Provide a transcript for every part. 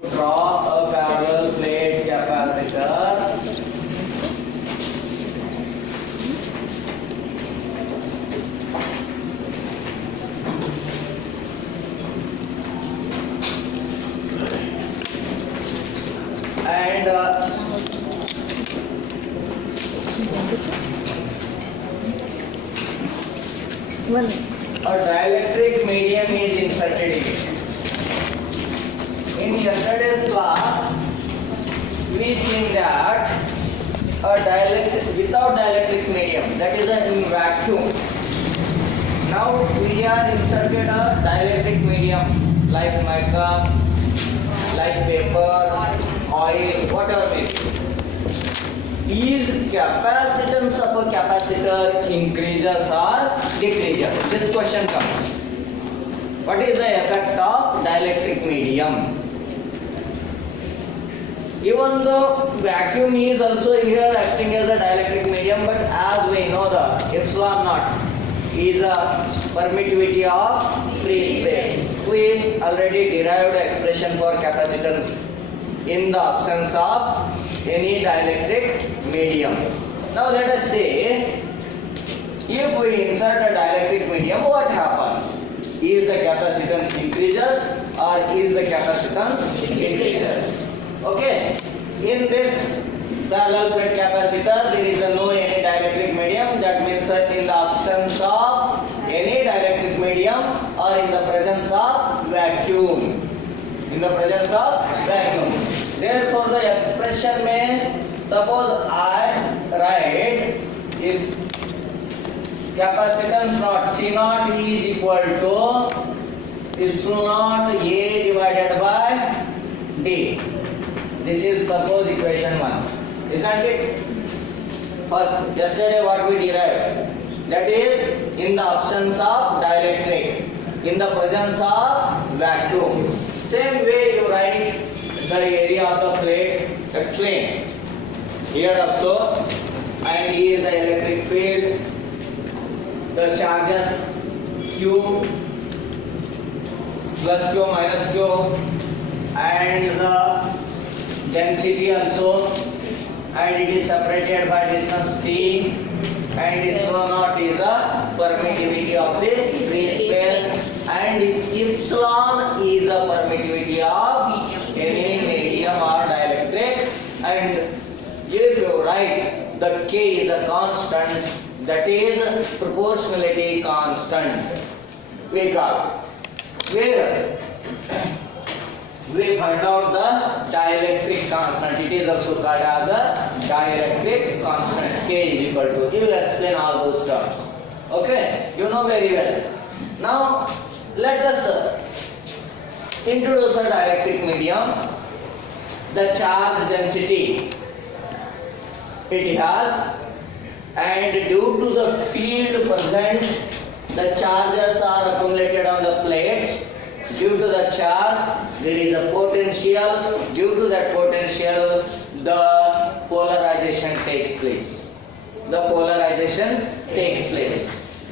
Draw a parallel plate capacitor and a dielectric medium is inserted in it. In yesterday's class, we seen that without dielectric medium, that is in vacuum. Now we are inserted a dielectric medium like mica, like paper, oil, whatever it is. Capacitance of a capacitor increases or decreases? This question comes. What is the effect of dielectric medium? Even though vacuum is also here acting as a dielectric medium, but as we know the epsilon naught is a permittivity of free space. We already derived expression for capacitance in the absence of any dielectric medium. Now let us say, if we insert a dielectric medium, what happens? Is the capacitance increases or is the capacitance decreases? Okay, in this parallel plate capacitor there is no any dielectric medium. That means that in the absence of any dielectric medium or in the presence of vacuum. In the presence of vacuum. Therefore the expression may, suppose I write if capacitance naught C naught is equal to epsilon naught A divided by D. This is suppose equation 1. Isn't it? First, yesterday what we derived? That is in the absence of dielectric, in the presence of vacuum. Same way you write the area of the plate, explain. Here also, and E is the electric field, the charges Q plus Q minus Q, and the density also, and it is separated by distance T, and epsilon naught is the permittivity of the free space, and epsilon is the permittivity of any medium or dielectric, and if you write the K is a constant, that is proportionality constant, we call, where we find out the dielectric constant. It is also called as the dielectric constant. K is equal to. You will explain all those terms. Okay, you know very well. Now let us introduce a dielectric medium. The charge density it has, and due to the field present, the charges are accumulated on the plates. Due to the charge, there is a potential. Due to that potential, the polarization takes place. The polarization takes place.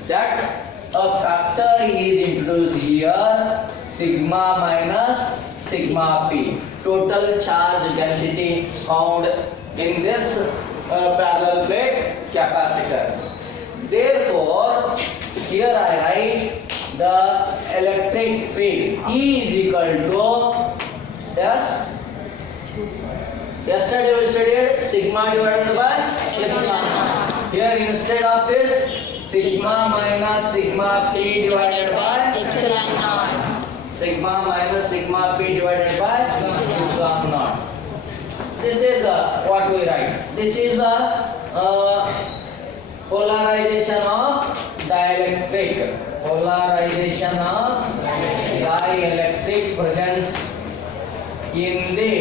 That a factor is introduced here, sigma minus sigma p. Total charge density found in this parallel plate capacitor. Therefore, here I write the electric field E is equal to, yes, yesterday we studied sigma divided by epsilon naught. Here instead of this, sigma minus sigma p divided by epsilon naught. Sigma minus sigma p divided by epsilon naught. This is what we write. This is the polarization of dielectric. Polarization of dielectric presence in the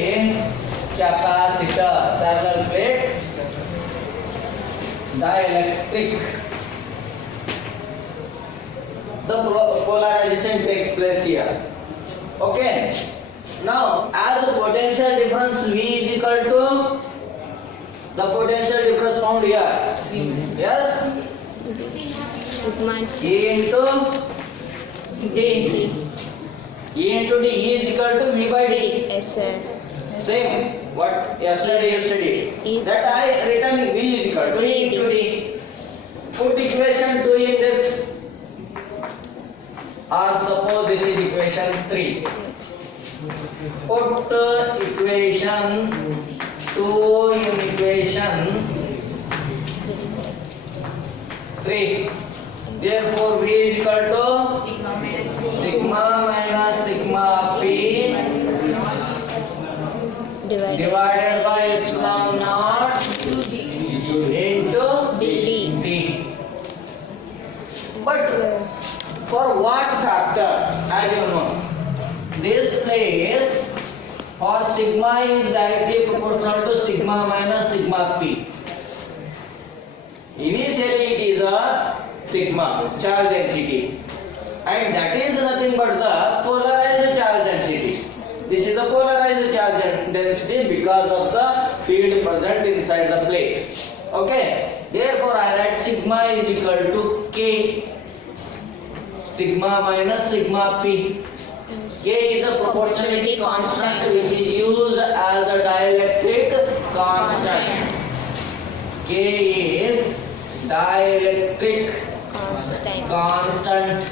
capacitor, parallel plate, dielectric. The polarization takes place here. Okay. Now, as the potential difference V is equal to the potential difference found here. Yes. Sigma E into D. E into D is equal to V by D. Yes, sir. Same. What yesterday you studied. Is- That I written V is equal to E into D. Put equation 2 in this. Or suppose this is equation 3. Put equation 2 in equation 3. Therefore, V is equal to sigma minus sigma P divided by epsilon naught into D. But for what factor? As you know, this place for sigma is directly proportional to sigma minus sigma P. Initially it is a sigma charge density, and that is nothing but the polarized charge density. This is the polarized charge density because of the field present inside the plate. Okay, therefore I write sigma is equal to K, sigma minus sigma P. K is the proportionality constant which is used as a dielectric constant. K is dielectric constant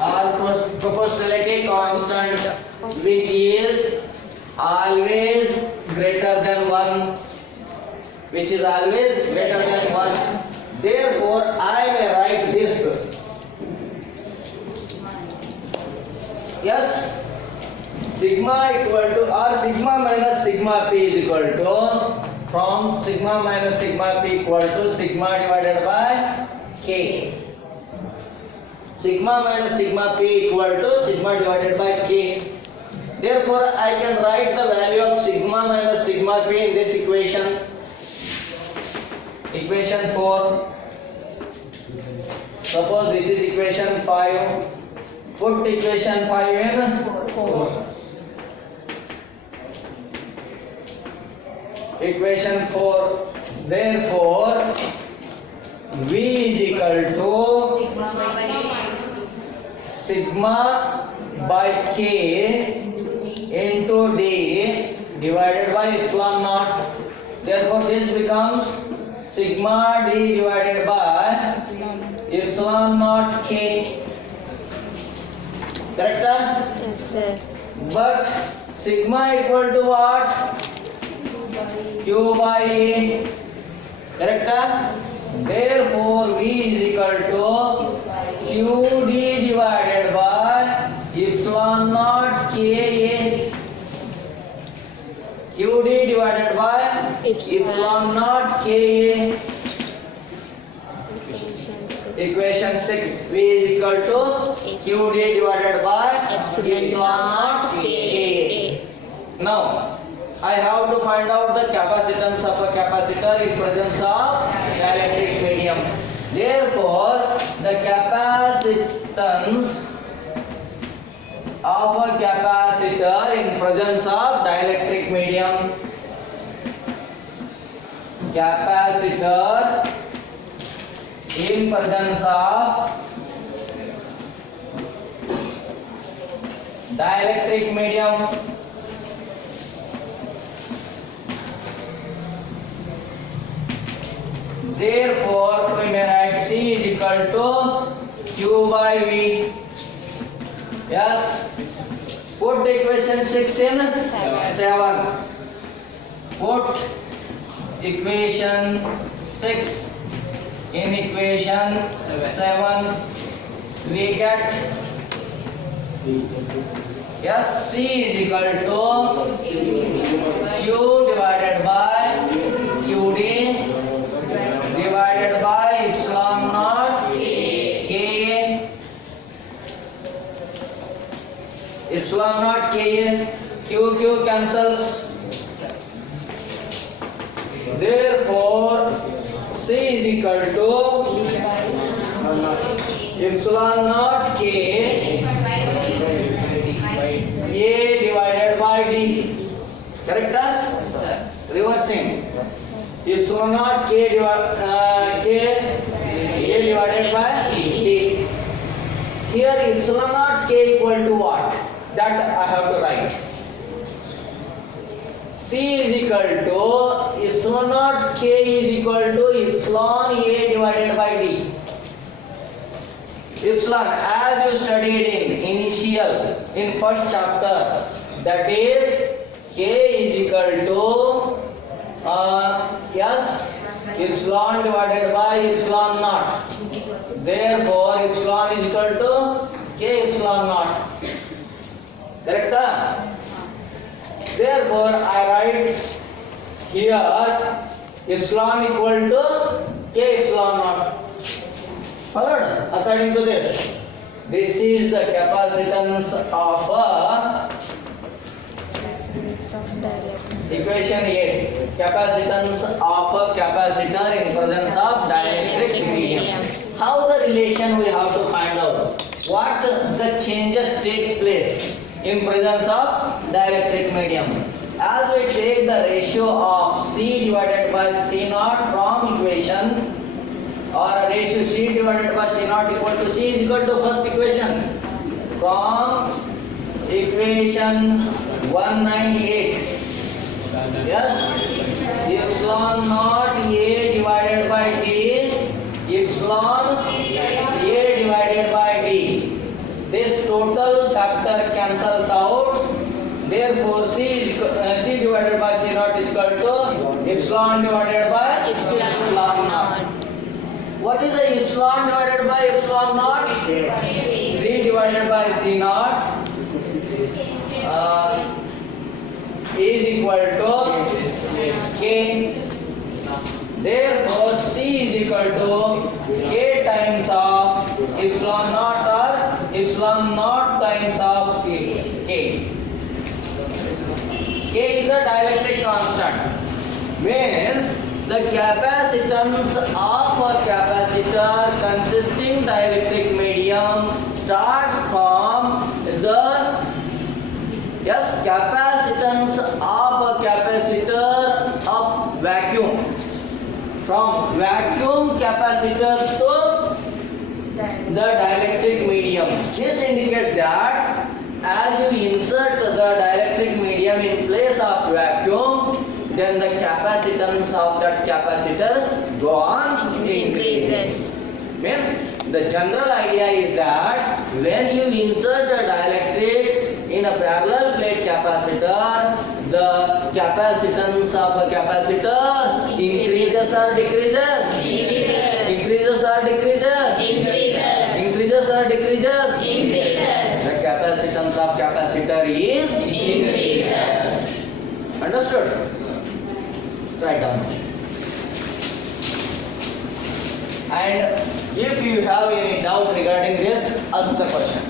or proportionality constant which is always greater than 1, which is always greater than 1. Therefore I may write this. Yes, sigma equal to or sigma minus sigma P is equal to, from sigma minus sigma P equal to sigma divided by K. Sigma minus sigma P equal to sigma divided by K. Therefore, I can write the value of sigma minus sigma P in this equation. Equation 4. Suppose this is equation 5. Put equation 5 in 4. Equation 4. Therefore, V is equal to sigma by K into D divided by epsilon naught. Therefore, this becomes sigma D divided by epsilon naught K. Correct? Yes, sir. But sigma equal to what? Q by A. Correct? Therefore, V is equal to QD divided by epsilon naught KA. QD divided by epsilon naught KA. Equation 6. V is equal to QD divided by epsilon naught KA. Now, I have to find out the capacitance of a capacitor in presence of dielectric medium. Therefore, the capacitance of a capacitor in presence of dielectric medium. Capacitor in presence of dielectric medium. Therefore, we may write C is equal to Q by V. Yes. Put equation 6 in 7. Put equation 6 in equation 7. We get, yes, C is equal to Q divided by QD divided by epsilon naught Ka. Epsilon naught Ka. Q cancels. Therefore, C is equal to epsilon naught K A divided by D. Correct? Reversing. Epsilon naught K A divided by D. here epsilon naught k equal to what? That I have to write. C is equal to epsilon naught k is equal to epsilon A divided by D. Epsilon, as you studied in first chapter, that is k is equal to yes, epsilon divided by epsilon naught. Therefore, epsilon is equal to k epsilon naught. Correct? Therefore, I write here epsilon equal to k epsilon naught. Followed? According to this is the capacitance of equation 8. Capacitance of a capacitor in presence of dielectric medium. How the relation we have to find out? What the changes takes place in presence of dielectric medium? As we take the ratio of C divided by C naught from equation, or a ratio C divided by C naught equal to C is equal to first equation from equation 198. Yes, epsilon naught A divided by D, epsilon A divided by D. This total factor cancels out. Therefore, C divided by C naught is equal to epsilon divided by epsilon naught. What is the epsilon divided by epsilon naught? C divided by C naught is equal to K. Therefore, C is equal to K times of epsilon naught or epsilon naught times of K. K is a dielectric constant. Means the capacitance of a capacitor consisting dielectric medium starts from the capacitance of a capacitor of vacuum. From vacuum capacitor to the dielectric medium. This indicates that as you insert the dielectric medium in place of vacuum, then the capacitance of that capacitor go on increases. Means the general idea is that when you insert a dielectric in a parallel plate capacitor, the capacitance of a capacitor increases or decreases? Increases or decreases? Increases or decreases? The capacitance of capacitor is increases. Understood? Write down. And if you have any doubt regarding this, ask the question.